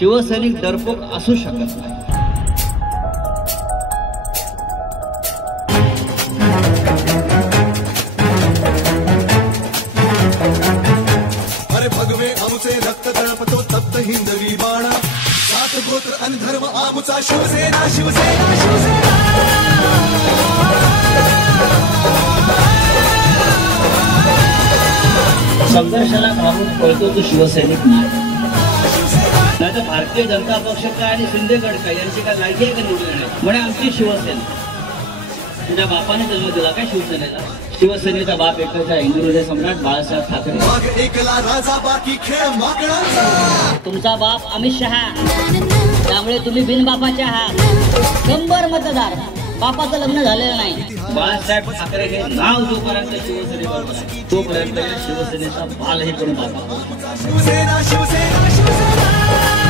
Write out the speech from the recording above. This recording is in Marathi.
शिवसैनिक डरपोक असू शकत नाही. अरे भगवे आमुचे रक्त तळपतो तप्त हिंदवी बाणा, सात गोत्र आणि धर्म आमुचा शिवसेना शिवसेना शिवसेना. संघर्षाला घाबरून पळतो तो शिवसैनिक नाही. नाही तर भारतीय जनता पक्ष काय आणि शिंदे गडकरी यांची काय लायकी आहे का निवडून येण्याची? म्हणे आमची शिवसेना. तुझ्या बापाने जन्म दिला काय शिवसेनेला? शिवसेनेचा बाप एकाचा हिंदुहृदय सम्राट बाळासाहेब ठाकरे. एकला राजा बाकी खेळ मागणारा. तुमचा बाप अमित शहा, त्यामुळे तुम्ही बिनबापाचे आहात. 100 मतदार, बापाचं लग्न झालेलं नाही. बाळासाहेब ठाकरे हे नाव जोपर्यंत शिवसेनेवर आहे तोपर्यंत शिवसेनेचा बालही करून टाका. शिवसेना शिवसेना शिवसेना.